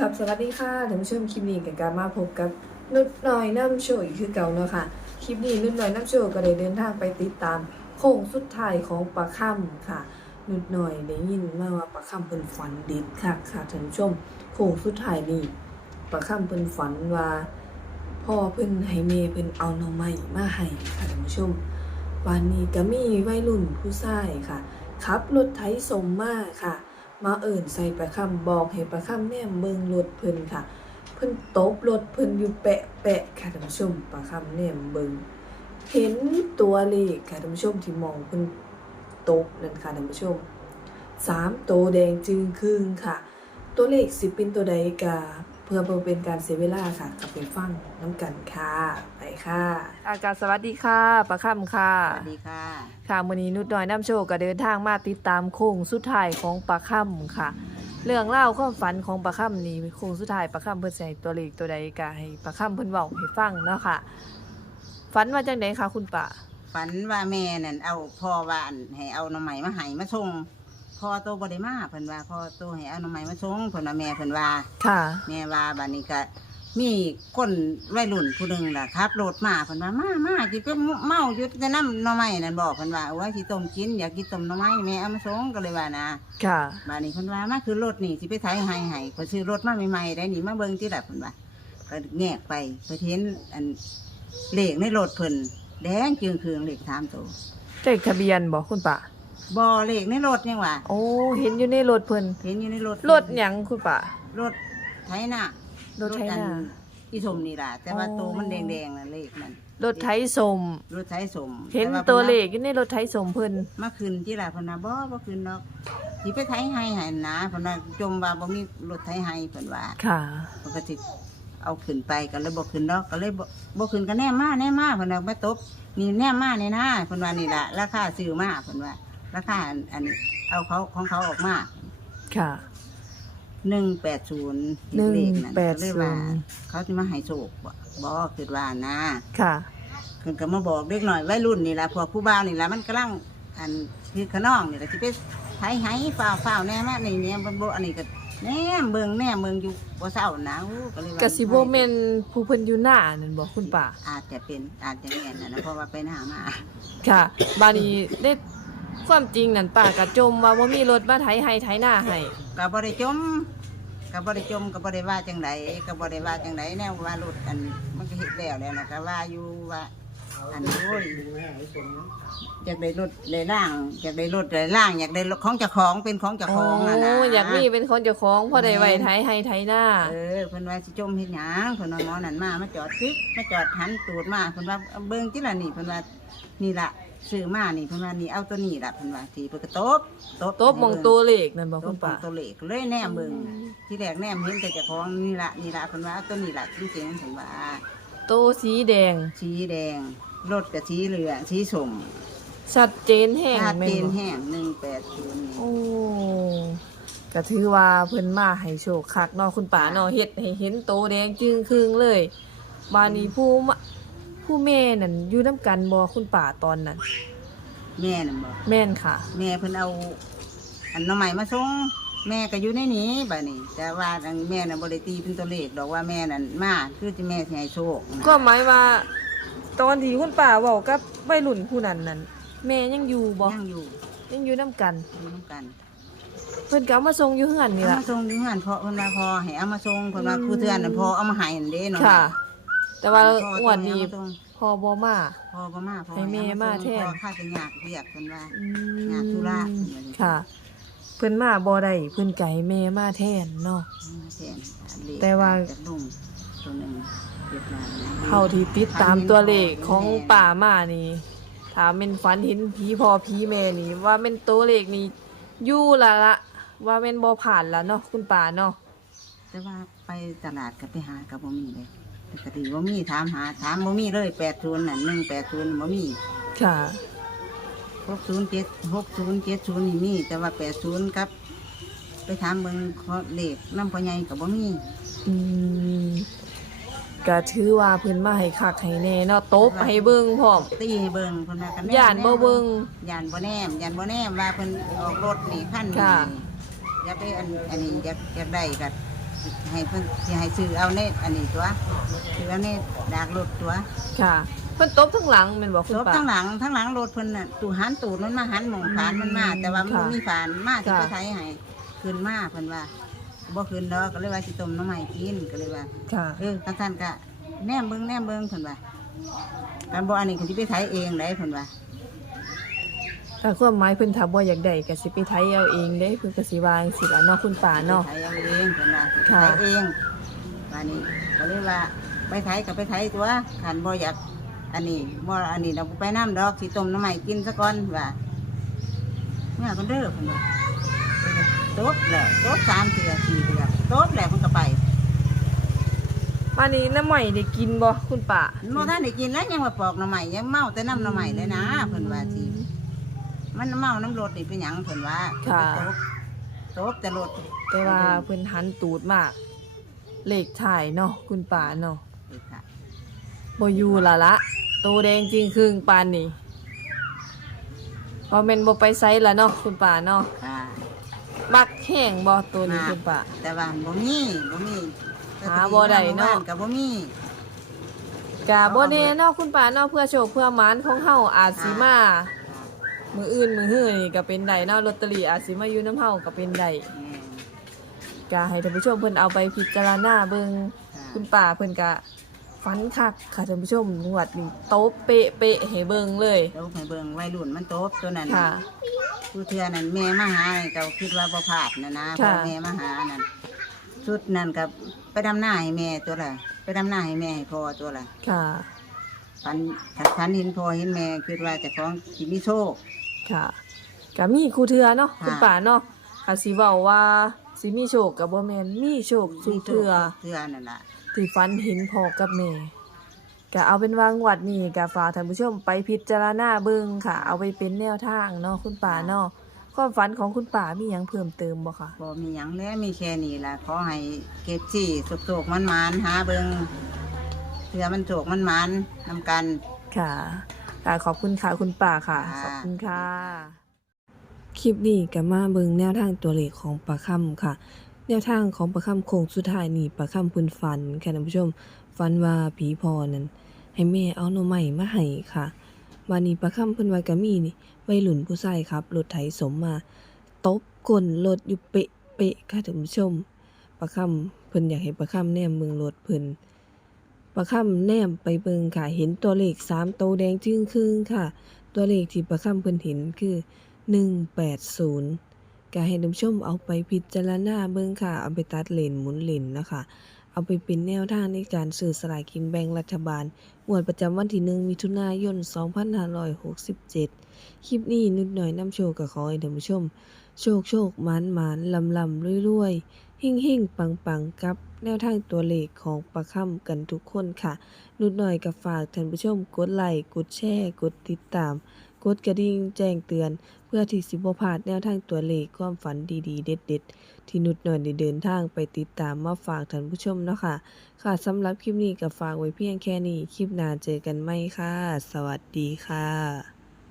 กับสวัสดีค่ะท่านผู้ชมคลิปนี้กับการมาพบกับนุดน้อยน้ำโชว์อีกคือเก่าเนาะค่ะ คลิปนี้นุดน้อยน้ำโชว์ก็ได้เดินทางไปติดตามโค้งสุดท้ายของปลาค่ำค่ะ นุดน้อยได้ยินมาว่าปลาค่ำเป็นฝันด็ดค่ะค่ะท่านผู้ชมโค้งสุดท้ายนี่ปลาค่ำเป็นฝันว่าพ่อเพิ่นให้เมเพิ่นเอาหน่อไม้มาให้ค่ะท่านผู้ชม วันนี้ก็มีวัยรุ่นผู้ชายค่ะขับรถไถสมมาค่ะ มาเอิ่นใส่ประคำบอกให้ประคำแนมเมืองรถเพิ่นค่ะ เพิ่นตบรถเพิ่นอยู่แปะแปะค่ะท่านผู้ชมประคำแนมเบิงเห็นตัวเลขค่ะท่านผู้ชมที่มองเพิ่นตบนั่นค่ะท่านผู้ชมสามตัวแดงจึงครึ่งค่ะ ตัวเลขสิเป็นตัวใดกา เพื่อบ่เป็นการเสียเวลาค่ะกลับไปฟังน้ำกันค่ะ ไปค่ะ อากาศสวัสดีค่ะประคำค่ะ สวัสดีค่ะ ค่ะวันนี้นุดน้อยน้ำโชคก็เดินทางมาติดตามโค้งสุดท้ายของปลาค่ำค่ะ เรื่องเล่าวความฝันของปลาค่ำนี่โค้งสุดท้ายปลาค่ำเพิ่นใส่ตัวเลขตัวใดก็ให้ปลาค่ำเพิ่นเว้าให้ฟังเนาะค่ะฝันว่าจังไดคะคุณป้าฝันว่าแม่นั่นเอาพ่อว่าอันให้เอาหน่อไม้มาให้มาส่ง พ่อโตบ่ได้มาเพิ่นว่าพ่อโตให้เอาหน่อไม้มาส่งเพิ่นว่าแม่เพิ่นว่าค่ะ แม่ว่าบัดนี้ก็มีคนวัยรุ่นผู้หนึงล่ะครับรถมาเพิ่นว่ามามาจิไปเมาอยู่แต่น้ำหน่อไม้นั่นบอกเพิ่นว่าเอาไว้สิต้มกินอยากกินต้มหน่อไม้แม่เอามาส่งก็เลยว่านะค่ะ บัดนี้เพิ่นว่ามาคือรถนี่สิไปไถให้ให้เพิ่นซื้อรถมาใหม่ๆได้นี่มาเบิ่งที่ละเพิ่นว่าก็แงกไปไปเห็นอันเลขในรถเพิ่นแดงจึงคืองเลขสามตัวเลขทะเบียนบ่คุณป้า บอเลขในรถยังว่าโอ้เห็นอยู่ในรถเพิ่นเห็นอยู่ในรถรถหยังคุณป้ารถไถนารถไถนาอัอีสมนี่ล่ะ แต่ว่าอ๋อตัวมันแดงๆนะเลขมันรถไถสมรถไถสมเห็นแาตัวพิ่าเลขอยู่ในรถไถสมเพิ่นมาคืนที่ล่ะเพนนะบ่บ่คืนดอกสิไปไถให้ให้นะเพนว่าจมว่าบ่มีรถไถให้เพิ่นว่า ค่ะเพิ่นก็สิเอาขึ้นไปก็เลยบ่ขึ้นดอกก็เลยบ่บ่ขึ้นก็แน่มาแน่มาเพิ่นว่าไม่ตบนี่แน่มานี่นะเพิ่นว่านี่ล่ะราคาซื้อมาเพิ่นว่า ราคาอันอันนี้เอาเขาของเขาออกมาค่ะ หนึ่งแปดศูนย์หนึ่งแปดศูนย์เลยว่าเขาจะมาให้โศกบ่บอคือว่านะค่ะคือก็มาบอกเด็กหน่อยวัยรุ่นนี่ละพวกผู้บ่าวนี่ละมันกำลังอันคือขน้องนี่ละที่ไปไถไห้ฝ้าวฝ้าวแน่มานี่เนี่ยบนโบอันนี้ก็แน่เบิ่งแน่เบิ่งอยู่บ่เศร้านะอู้ก็เลยว่ากะสิบ่แม่นผู้เพิ่นอยู่หน้านั่นบ่คุณป้าอาจจะเป็นอาจจะแม่นนะนะเพราะว่าไปหน้ามา ค่ะ บานี้ได้ ความจริงนั่นป้ากะจมว่าบ่มีรถมาไถให้ไถหน้าให้ก็บ่ได้จมก็บ่ได้จมก็บ่ได้ว่าจังไดก็บ่ได้ว่าจังไดแนวว่ารถอันมันก็เฮ็ดแล้วแล้วนะก็ว่าอยู่ว่าอันโอ้ยอยากได้รถได้ร่างอยากได้รถได้ร่าง อยากได้รถของเจ้าของเป็นของเจ้าของน่ะนะโอยากมีเป็นคนเจ้าของพอได้ไว้ไถให้ไถหน้าเออเพิ่นว่าสิจมเฮ็ดหยังเพิ่นว่าหมอนั่นมามาจอดซึกมาจอดหันตูดมาเพิ่นว่าเอาเบิ่งที่ละนี่เพิ่นว่านี่ล่ะ ซื้อมานี่เพิ่นว่านี่เอาตัวนี้ล่ะเพิ่นว่าทีเพิ่นก็ตบตบตบมองตัวเลขนั่นบ่ตคุบณมอป้างตัวเลขเลยแนมเบิ่งที่แรกแนมเห็นแต่เจ้าของนี่ล่ะนี่ล่ะเพิ่นว่าเอาตัวนี้ล่ะจริงๆเพิ่นว่า โตสีแดง สีแดง รถก็สีเหลืองสีส้มชัดเจนแห้งชาดแม่เจนนบ่แห้ง180โอ้ก็ถือว่าเพิ่นมาให้โชคคักเนาะคุณป้าเนาะเฮ็ดให้เห็นโตแดงจึงครึ่งเลย บานี้ผู้มา ผู้แม่นั่นอยู่นํกันบ่คุณป้าตอนนั้น แม่น่ะบ่แม่นค่ะ แม่เพิ่นเอาอันหน้องใหม่มาส่งแม่ก็อยู่ในนี้บัดนี้ แต่ว่าอันแม่น่ะบ่ได้ตีเป็นตัวเลขดอกว่าแม่นั่นมาคือจะแม่สิให้โชคนะก็หมายว่า ตอนที่คุณป้าเว้ากับวัยรุ่นผู้นั้นนั่นแม่ยังอยู่บ่ยังอยู่ยังอยู่นํกัน อยู่นำกัน เพิ่นก็เอามาส่งอยู่เฮือนนี่เอาล่ะ มาส่งอยู่งานเพราะเพิ่นว่าพอให้เอามาส่งเพิ่นว่าอืมครูเทือนน่ะพอเอามาให้นั่นเด้เนาะ ค่ะ แต่ว่าพองวดนี้เอามาส่งพอบ่มาพอบ่มาพอให้แม่มาแทนพอค่าจะยากเรียกเพิ่นว่า อืงานธุระมค่ะ เพิ่นมาบ่ได้เพิ่นไก่แม่มาแทนเนาะ มาแทนอันเลขแต่ว่าจากลุงตัวหนึงเก็บมานะ เท่าที่ติดตามตัวเลขของป่ามานี่ถ้าเป็นฝันเห็นผีพ่อผีแม่นี่ ว่าเป็นตัวเลขนี่อยู่ละละ ว่าเป็นบ่ผ่านละเนาะคุณป่าเนาะ แต่ว่าไปตลาดก็ไปหาก็บ่มีเลยป กติบ่มีถามหาถามบ่มีเลย80นั่น180บ่มีค่ะ607 6070นี่มี แต่ว่า80ครับ ไปถามเบิ่งขอเลขนำพ่อใหญ่ก็บ่มีอืมก็ถือว่าเพิ่นมาให้คักให้แน่เนาะตบให้เบิ่งพร้อมตีให้เบิ่งเพิ่นว่ากันย่านบ่เบิ่งย่านบ่แนมย่านบ่แนมว่าเพิ่นออกรถนี่คันนี้ค่ะอย่าไปอันอันนี้อยากอยากได้ก็ ให้เพิ่นสิให้ซื้อเอาเน็ตอันนี้ตัวซื้อเอาเน็ตดากรถตัวค่ะ เพิ่นตบทั้งหลังแม่นบ่คุณรถป้า ทั้งหลังทั้งหลังรถเพิ่นน่ะตู้หันตูดมันมาหันหมองผานมันมาอืมแต่ว่ามันค่ะบ่มีฝานมาสิค่ะ ไปไทยให้ขึ้นมาเพิ่นว่าบ่ขึ้นดอกก็เลยว่าสิต้มน้ำใหม่กินก็เลยว่า ค่ะ เออท่านท่านก็แนมเบิ่งแนมเบิ่งเพิ่นว่าการบ่อันนี้ก็สิไปไทยเองได้เพิ่นว่า ถ้าความหมายเพิ่นถ้าบ่อยากได้ก็สิไปไทยเอาเองเด้เพิ่นก็สิว่าจังซี่ล่ะเนาะคุณป้าเนาะไทยเอาเองเพิ่นว่าสิไปค่ะไทยเองว่านี่ก็เลยว่าไปไทยก็ไปไทยตัวคันบ่อยากอันนี้บ่อันนี้เราบ่ไปน้ำดอกสิต้มน้ำใหม่กินซะก่อนว่าเมื่อคนเด้อเพิ่นว่าโต๊บแล้วโต๊บสามเถื่อสี่เถื่อโต๊บแล้วมันก็ไปอันนี้น้ำใหม่ได้กินบ่คุณป้าโมท่านได้กินแล้วยังมาปอกหน่อใหม่ยังเมาแต่น้ำหน่อใหม่เลยนะเพิ่นว่าสิ มันเมาน้ำรถนี่เป็นหยังเพิ่นว่าค่ะโต๊บแต่รถแต่ว่าเพิ่นหันตูดมาก เลขถ่ายเนาะคุณป้าเนาะนี่ค่ะบ่อยู่ละละโตแดงจริงครึ่งปานนี่พอแม่นบ่ไปไสละเนาะคุณป้าเนาะค่ะมักแห้งบ่ตัวนี้คุณป้าแต่ว่าบ่มีบ่มีหาบ่ได้เนาะกับบ่มี กะบ่แน่เนาะคุณป้าเนาะเพื่อโชคเพื่อหมานของเฮาอาจสิมา มื้ออื่นมื้อฮื้อนี่ก็เป็นได้เนาะลอตเตอรี่อาจสิมาอยู่นำเฮาก็เป็นได้แม่นก็ให้ท่านผู้ชมเพิ่นเอาไปพิจารณาเบิ่งค่ะคุณป้าเพิ่นก็ฟันคักค่ะท่านผู้ชมงวดนี้โต๊ะเป๊ะเป๊ะๆให้เบิ่งเลยโต๊บให้เบิ่งวัยรุ่นมันโต๊บตัวนั้นค่ะผู้เทื่อนั้นแม่มาหานี่ก็คิดว่าบ่พลาดนะนะพค่ะอแม่มาหานั่นชุดนั้นก็ไปดำหน้าให้แม่ตัวละไปดำหน้าให้แม่ให้พ่อตัวละค่ะฝันถ้าฝันเห็นพ่อเห็นแม่คิดว่าเจะของสิมีโชค ค่ะก็มีครูเทือเนาะค่ะ คุณป่าเนาะอาสิเว้าว่าสิมีโชคกับบ่แม่นมีโชคสุเทือเทือนั่นล่ะที่ฝันเห็นพ่อกับแม่ก็เอาเป็นวางวัดนี่ก็ฝากท่านผู้ชมไปพิจารณาเบิ่งค่ะ เอาไปเป็นแนวทางเนาะคุณป่าเนาะความฝันของคุณป่ามีหยังเพิ่มเติมบ่คะบ่มีหยังแล้วมีแค่นี้ล่ะขอให้เก็บจี้โศกๆมันมานๆหาเบิ่งเทือมันโศกมันมานๆนำกันค่ะ ค่ะขอบคุณค่ะคุณป่าค่ะค่ะขอบคุณค่ะ คลิปนี้ก็มาเบิ่งแนวทางตัวเลขของปลาค่ำค่ะ แนวทางของปลาค่ำโค้งสุดท้ายนี่ปลาค่ำเพิ่นฝันค่ะท่านผู้ชมฝันว่าผีพอนั้น ให้แม่เอาหน่อไม้มาให้ค่ะวันนี้ปลาค่ำเพิ่นว่าก็มีนี่วัยรุ่นผู้ชายครับรถไถสมมาตบก้นรถอยู่เปะเปะๆค่ะท่านผู้ชมปลาค่ำเพิ่นอยากให้ปลาค่ำแนมเบิ่งรถเพิ่น ปลาค่ำแนมไปเบิงค่ะ เห็นตัวเลข3โตแดงจึ้งครึ่งค่ะ ตัวเลขที่ปลาค่ำเพิ่นเห็นคือ180ก็ให้ท่านผู้ชมเอาไปพิจารณาเบิ่งค่ะ เอาไปตัดเลนหมุนเลนนะคะ เอาไปเป็นแนวทางในการซื้อสลากกินแบ่งรัฐบาลงวดประจำวันที่1มิถุนายน 2567 คลิปนี้นิดหน่อยนำโชคก็ขอให้ท่านผู้ชม โชคโชคหมานหมานลำลำรวยๆหิ่งหิ่งปังปังกับแนวทางตัวเลขของประค่ำกันทุกคนค่ะ นุดหน่อยกับฝากท่านผู้ชมกดไลค์ กดแชร์ กดติดตาม กดกระดิ่งแจ้งเตือน เพื่อที่สิบ่พลาดแนวทางตัวเลขความฝันดีๆ เด็ดๆ ที่นุดหน่อยได้เดินทางไปติดตามมาฝากท่านผู้ชมเนาะค่ะ ค่ะสำหรับคลิปนี้ก็ฝากไว้เพียงแค่นี้ คลิปหน้าเจอกันไหมค่ะ สวัสดีค่ะ